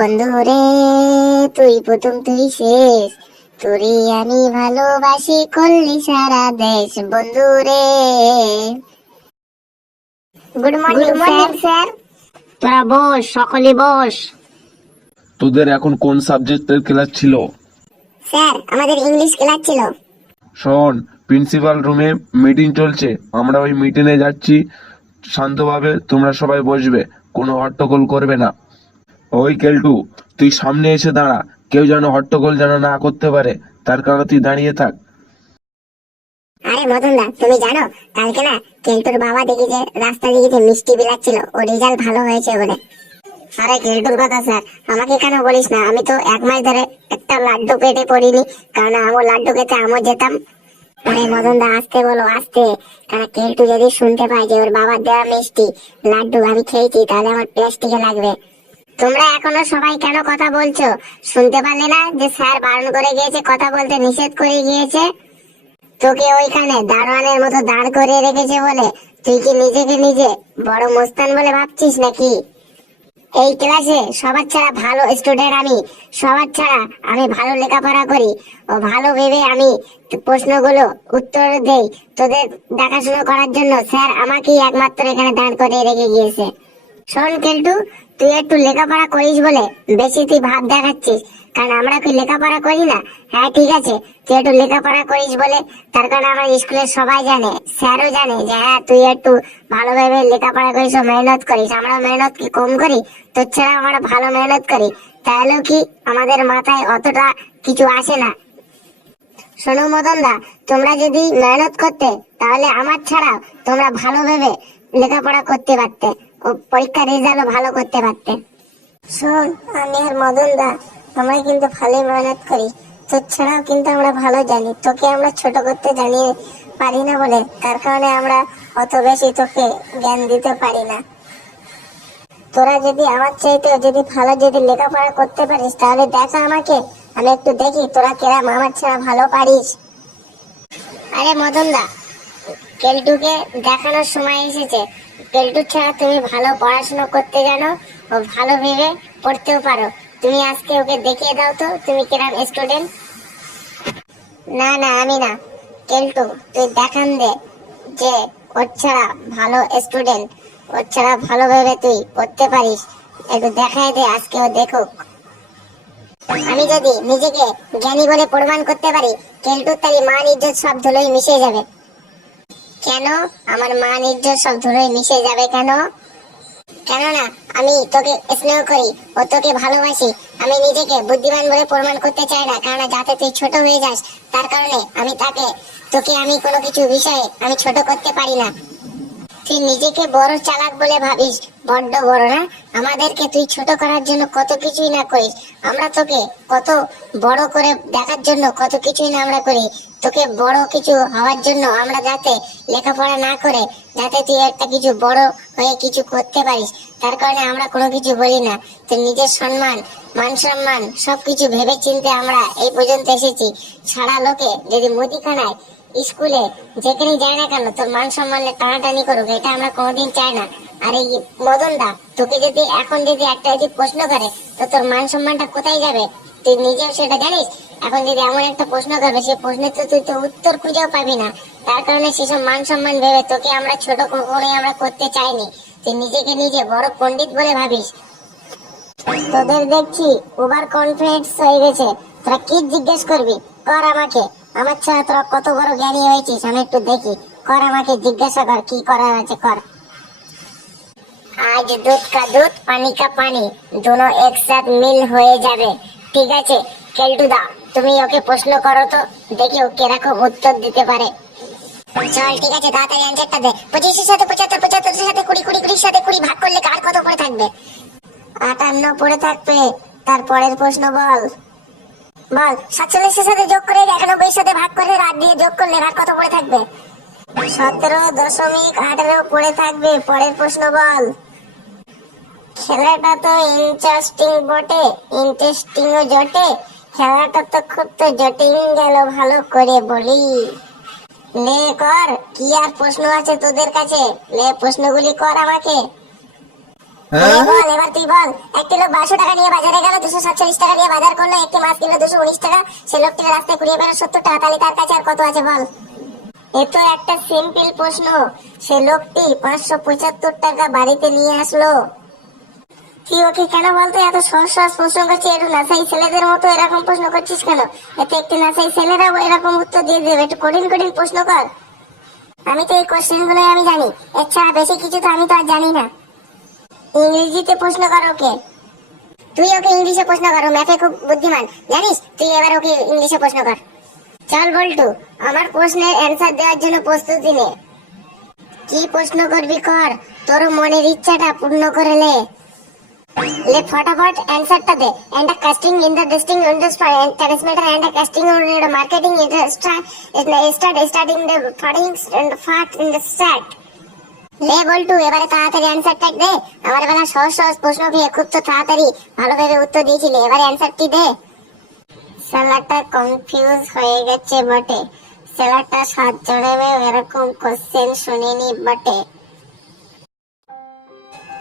বন্ধু রে, তুই প্রথম তুই শেষ, তোরে আমি ভালোবাসি করলি সারা দেশ। বন্ধু রে, গুড মর্নিং স্যার। তোরা বস, সকলে বস। তোদের এখন কোন সাবজেক্টের ক্লাস ছিল? স্যার, আমাদের ইংলিশ ক্লাস ছিল। শোন, প্রিন্সিপাল রুমে মিটিং চলছে, আমরা ওই মিটিংয়ে যাচ্ছি। শান্তভাবে তোমরা সবাই বসবে, কোনো হট্টগোল করবে না। ওই কেলটু, তুই সামনে এসে দাঁড়া, কেউ যেন হট্টগোল যেন না করতে পারে, তার কারণে তুই দাঁড়িয়ে থাক। আরে মদনদা, তুমি জানো কালকে না কেলটুর বাবা দেখি যে রাস্তা দিকে মিষ্টি বিলাচ্ছিল, ও রেজাল্ট ভালো হয়েছে বলে। আরে কেলটুর কথা স্যার আমাকে কেন বলিস না, আমি তো 1 মাস ধরে একটা লাড্ডু পেটে পড়িনি, কারণ আমি লাড্ডু খেতে আমিও যেতাম। আরে মদনদা আসতে বলো, আসতে, কারণ কেলটু যদি শুনতে পায় যে ওর বাবার দেওয়া মিষ্টি লাড্ডু আমি খেয়েছি, তাহলে আমার প্লাস্টিকে লাগবে। তোমরা এখনো সবাই কেন কথা বলছো? শুনতে পারলে না যে স্যার বারণ করে গিয়েছে, কথা বলতে নিষেধ করে গিয়েছে? তোকে ওইখানে দারোয়ানের মতো দাঁড় করিয়ে রেখেছে বলে তুই কি নিজেকে নিজে বড় মস্তান বলে ভাবছিস নাকি? এই ক্লাসে সবার ছাড়া ভালো স্টুডেন্ট আমি, সবার ছাড়া আমি ভালো লেখাপড়া করি ও ভালো ভেবে আমি প্রশ্নগুলো উত্তর দেই। তোদের দেখাশোনা করার জন্য স্যার আমাকেই একমাত্র এখানে দাঁড় করিয়ে রেখে গিয়েছে। শোন কেলটু, তুই একটু লেখাপড়া করিস বলে বেশি তুই ভাব দেখাচ্ছিস, কারণ আমরা কি লেখাপড়া করি না? হ্যাঁ ঠিক আছে, তুই একটু লেখাপড়া করিস বলে, তার কারণে আমার স্কুলের সবাই জানে, স্যারও জানে যে হ্যাঁ তুই একটু ভালোভাবে লেখাপড়া করিস ও মেহনত করিস। আমরা মেহনত কি কম করি? তোর ছাড়া আমরা ভালো মেহনত করি, তাহলেও কি আমাদের মাথায় অতটা কিছু আসে না? শোনো মদনদা, তোমরা যদি মেহনত করতে তাহলে আমার ছাড়াও তোমরা ভালোভাবে লেখাপড়া করতে পারতে ও পরীক্ষার রেজাল্টও ভালো করতে পারতে। শোন, আমি আর মদনদা আমরা কিন্তু ভালোই মেহনত করি, তোর ছাড়াও কিন্তু আমরা ভালো জানি। তোকে আমরা ছোট করতে জানিয়ে পারি না বলে, তার কারণে আমরা অত বেশি তোকে জ্ঞান দিতে পারি না। তোরা যদি আমার চাইতে যদি ভালো যদি লেখাপড়া করতে পারিস তাহলে দেখা আমাকে, আমি একটু দেখি তোরা কেরাম আমার ছাড়া ভালো পারিস। আরে মদনদা, কেলটুকে দেখানোর সময় এসেছে। কেলটু ছাড়া তুমি ভালো পড়াশোনা করতে জানো ও ভালো ভেবে পড়তেও পারো, তুমি আজকে ওকে দেখিয়ে দাও তো তুমি কিরম স্টুডেন্ট। না না, আমি না, কেলটু তুই দেখান দে যে ওর ছাড়া ভালো স্টুডেন্ট, ওর ছাড়া ভালো ভেবে তুই পড়তে পারিস, একটু দেখাই দে, আজকে ও দেখুক। আমি যদি নিজেকে জ্ঞানী বলে প্রমাণ করতে পারি, কেলটুর তালি মান ইজ্জত সব ধুলোয় মিশে যাবে। কেন আমার মান ইজ্জত সব ধুলোয় মিশে যাবে কেন? কেননা আমি তোকে স্নেহ করি ও তোকে ভালোবাসি, আমি নিজেকে বুদ্ধিমান বলে প্রমাণ করতে চাই না, কারণ যাতে তুই ছোট হয়ে যাস তার কারণে আমি তোকে আমি কোনো কিছু বিষয়ে আমি ছোট করতে পারি না। তুই নিজেকে বড় চালাক বলে ভাবিস, বড্ড বড় না? আমাদেরকে তুই ছোট করার জন্য কত কিছুই না করিস, আমরা তোকে কত বড় করে দেখার জন্য কত কিছুই না আমরা করি। তোকে বড় কিছু হওয়ার জন্য আমরা যাতে লেখাপড়া না করে যাতে তুই একটা কিছু বড় হয়ে কিছু করতে পারিস, তার কারণে আমরা কোনো কিছু বলি না। তুই নিজের সম্মান মান সম্মান সবকিছু ভেবে চিন্তে আমরা এই পর্যন্ত এসেছি। সারা লোকে যদি মুদিখানায় স্কুলে যেখানে যায় না কেন তোর মান সম্মানে টানাটানি করুক, এটা আমরা কোনোদিন চাই না। আর এই মদনদা, তোকে যদি এখন যদি একটা যদি প্রশ্ন করে তো তোর মান সম্মানটা কোথায় যাবে তুই নিজেও সেটা জানিস। এখন যদি এমন একটা প্রশ্ন করবে সে প্রশ্নের তো তুই তো উত্তর খুঁজেও পাবি না, তার কারণে সেসব মান সম্মান ভেবে তোকে আমরা ছোট কখনোই আমরা করতে চাইনি। তুই নিজেকে নিজে বড় পণ্ডিত বলে ভাবিস। তোদের দেখছি ওভার কনফিডেন্স হয়ে গেছে, তোরা কি জিজ্ঞেস করবি কর আমাকে, আমার ছাড়া তোরা কত বড় জ্ঞানী হয়েছিস আমি একটু দেখি, কর আমাকে জিজ্ঞাসা কর কি করার আছে কর। आज दूध का दूध पानी का पानी दोनों एक साथ मिल হয়ে যাবে, ঠিক আছে? কেলটুদা, তুমি ওকে প্রশ্ন করো তো দেখি ও কিরকম উত্তর দিতে পারে। চল ঠিক আছে, তাড়াতাড়ি অ্যানসারটা দে। 25 সাথে 75, 75 সাথে 20, 20 সাথে 20 ভাগ করলে কার কত পড়ে থাকবে? 58 পড়ে থাকবে। তারপরের প্রশ্ন বল। বল 47 সাথে যোগ করে 91 সাথে ভাগ করে রাত দিয়ে যোগ করলে রাত কত পড়ে থাকবে? 17.18 পড়ে থাকবে। পরের প্রশ্ন বল। খেলাটা তো ইন্টারেস্টিং বটে, ইন্টারেস্টিংও জটে, খেলাটা তো খুব তো জটিল গেল, ভালো করে বলি। লে কর, কি আর প্রশ্ন আছে তোদের কাছে? লে প্রশ্নগুলি কর আমাকে। বল, এবার তুই বল। একটি লোক 1200 টাকা নিয়ে বাজারে গেল, 247 টাকা দিয়ে বাজার করলো, একটি মাছ কিনলো 219 টাকা, সে লোকটি রাস্তায় কুড়িয়ে পেল 70 টাকা, তাহলে তার কাছে আর কত আছে বল? এ তো একটা সিম্পল প্রশ্ন। সে লোকটি 575 টাকা বাড়িতে নিয়ে আসলো। তুই ওকে কেন বলতো এত সহজ সহজ প্রশ্ন করছিস? একটু নাসাই ছেলেদের মতো এরকম প্রশ্ন করছিস কেন? এতে একটি নাসাই ছেলেরাও এরকম উত্তর দিয়ে দেবে। একটু কঠিন কঠিন প্রশ্ন কর। আমি তো এই কোশ্চেন গুলোই আমি জানি, এছাড়া বেশি কিছু তো আমি তো আর জানি না। ইংরেজিতে প্রশ্ন কর ওকে। তুই ওকে ইংলিশে প্রশ্ন কর, ম্যাথে খুব বুদ্ধিমান জানিস, তুই এবার ওকে ইংলিশে প্রশ্ন কর। চল বল্টু, আমার প্রশ্নের অ্যান্সার দেওয়ার জন্য প্রস্তুতি নে। কি প্রশ্ন করবি কর, তোর মনের ইচ্ছাটা পূর্ণ করে লে ফটাফট অ্যান্সারটা দে। And a casting in the dusting industry and transmitter and a casting in the marketing industry starting the farthings and fat in the start. লে বল্টু, এবারে তাড়াতাড়ি অ্যান্সারটা দে। আমার বেলা সহজ সহজ প্রশ্ন পেয়ে খুব তো তাড়াতাড়ি ভালোভাবে উত্তর দিয়েছিলি, এবারে অ্যান্সারটি দে। ছেলেটা কনফিউজ হয়ে গেছে বটে, ছেলেটা 7 জনেও এরকম কোশ্চেন শুনিনি বটে।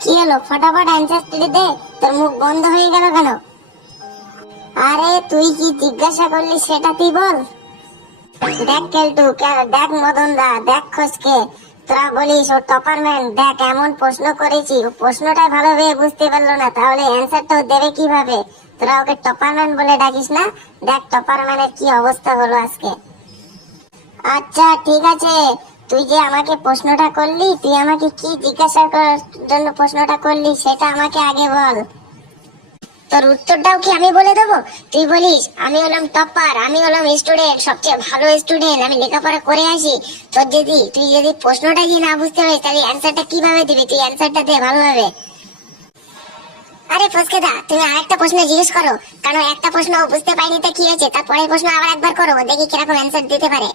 কি হলো, ফটাফট অ্যান্সারটি দে, তোর মুখ বন্ধ হয়ে গেল কেন? আরে তুই কি জিজ্ঞাসা করলি সেটা তুই বল। দেখ কেলটু, দেখ মদন দা, দেখ খোঁজকে, তোরা বলিস ও টপারম্যান, দেখ এমন প্রশ্ন করেছি ও প্রশ্নটাই ভালোভাবে বুঝতে পারলো না, তাহলে অ্যান্সারটাও দেবে কিভাবে? তোরা ওকে টপারম্যান বলে ডাকিস না? দেখ টপারম্যানের কি অবস্থা হলো আজকে। আচ্ছা ঠিক আছে, তুই যে আমাকে প্রশ্নটা করলি, তুই আমাকে কি জিজ্ঞাসা করার জন্য প্রশ্নটা করলি সেটা আমাকে আগে বল। তোর উত্তরটাও কি আমি বলে দেবো? তুই বলিস আমি হলাম টপার, আমি হলাম স্টুডেন্ট, সবচেয়ে ভালো স্টুডেন্ট, আমি লেখাপড়া করে আসি। তুই যদি প্রশ্নটা যদি না বুঝতে পারিস তাহলে অ্যান্সারটা কিভাবে দিবি? তুই অ্যান্সারটা দে ভালোভাবে। আরে ফসকেদা, তুমি আরেকটা প্রশ্ন জিজ্ঞেস করো, কারণ একটা প্রশ্ন বুঝতে পারিনি তো কি হয়েছে, তারপরের প্রশ্ন আবার একবার করো, দেখি কিরকম অ্যান্সার দিতে পারে।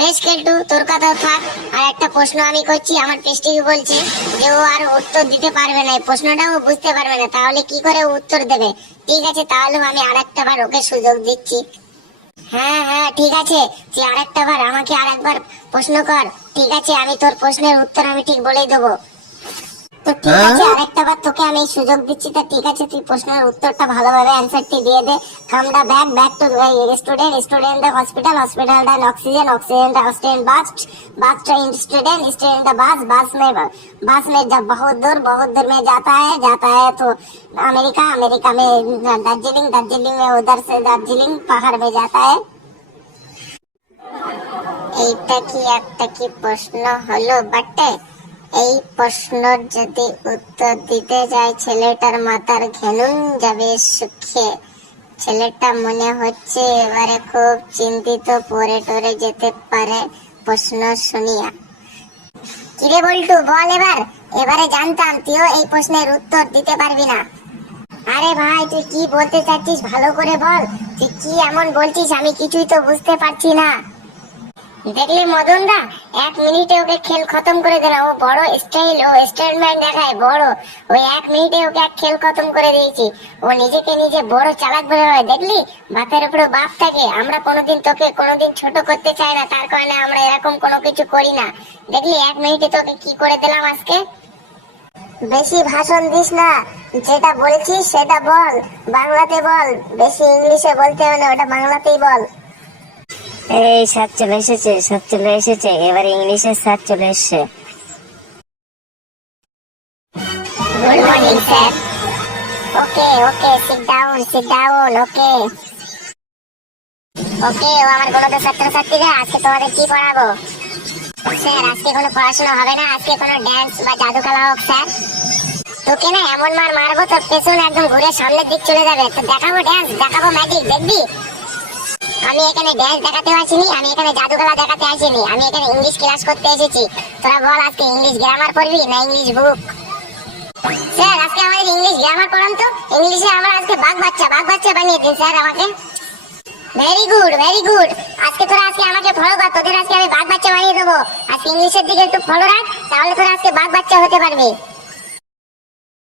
বেশ কেলটু, তোর কথা থাক, আর একটা প্রশ্ন আমি করছি। আমার পেস্টি বলছে যে ও আর উত্তর দিতে পারবে না, এই প্রশ্নটাও বুঝতে পারবে না, তাহলে কি করে উত্তর দেবে? ঠিক আছে, তাহলে আমি আরেকটা বার ওকে সুযোগ দিচ্ছি। হ্যাঁ হ্যাঁ ঠিক আছে, তুই আরেকটা বার আমাকে আরেকবার প্রশ্ন কর। ঠিক আছে, আমি তোর প্রশ্নের উত্তর আমি ঠিক বলেই দেবো। তো ঠিক আছে, আরেকটা বার তোকে আমি সুযোগ দিচ্ছি। তা ঠিক আছে, তুই প্রশ্নের উত্তরটা ভালোভাবে অ্যান্সারটি দিয়ে দে। Come the back to student the hospital the oxygen the oxygen blast student the bus में जब बहुत दूर में जाता है तो अमेरिका में दार्जिलिंग में उधर से दार्जिलिंग पहाड़ में जाता है। এইটা কি একটা কি প্রশ্ন হলো বটে? এই প্রশ্নের যদি উত্তর দিতে যায় ছেলেটার মাথার ঘেনুন যাবে শুকিয়ে। ছেলেটা মনে হচ্ছে এবারে খুব চিন্তিত, পরে টরে যেতে পারে প্রশ্ন শুনিয়া। কিরে বল্টু, বল এবারে জানতাম তুইও এই প্রশ্নের উত্তর দিতে পারবি না। আরে ভাই, তুই কি বলতে চাচ্ছিস ভালো করে বল। তুই কি এমন বলছিস আমি কিছুই তো বুঝতে পারছি না। দেখলি মদন দা, 1 মিনিটে ওকে খেল খতম করে দিলাম। ও বড় স্টাইলম্যান দেখায় বড়, ওই 1 মিনিটে ওকে এক খেল খতম করে দিয়েছি। ও নিজেকে নিজে বড় চালাক বলে হয়। দেখলি, বাপের উপরে বাপ থাকে। আমরা তোকে কোনোদিন ছোট করতে চাই না, তার কারণে আমরা এরকম কোনো কিছু করি না। দেখলি 1 মিনিটে তোকে কি করে দিলাম আজকে। বেশি ভাষণ দিস না, যেটা বলছিস সেটা বল, বাংলাতে বল, বেশি ইংলিশে বলতে হবে না, ওটা বাংলাতেই বল। এই স্যার চলে এসেছে, এবার ইংলিশের স্যার চলে এসেছে। Good morning sir. Okay sit down okay ও আমার কোনো ছাত্রছাত্রীরা, আজকে তোমাদের কি পড়াবো? স্যার আজকে কোনো পড়াশোনা হবে না, আজকে কোনো ড্যান্স বা জাদু খেলা হোক স্যার। তোকে না এমন মারবো তোর পেছন একদম ঘুরে সামনের দিক চলে যাবে। তো দেখাবো ড্যান্স, দেখাবো ম্যাজিক, দেখবি? আমি এখানে ড্যান্স দেখাতে আসিনি, আমি এখানে জাদু খেলা দেখাতে আসিনি, আমি এখানে ইংলিশ ক্লাস করতে এসেছি। তোরা বল আজকে ইংলিশ গ্রামার পড়বি না ইংলিশ বুক? স্যার আজকে আমাদের ইংলিশ গ্রামার পড়ান তো। ইংলিশে আমরা আজকে বাঘ বাচ্চা বানিয়ে দিন স্যার আমাকে। Very good. আজকে আমাকে ফলো কর, তোদের আজকে আমি বাঘ বাচ্চা বানিয়ে দেবো। আজকে ইংলিশের দিকে একটু ফলো রাখ, তাহলে তোরা আজকে বাঘ বাচ্চা হতে পারবি।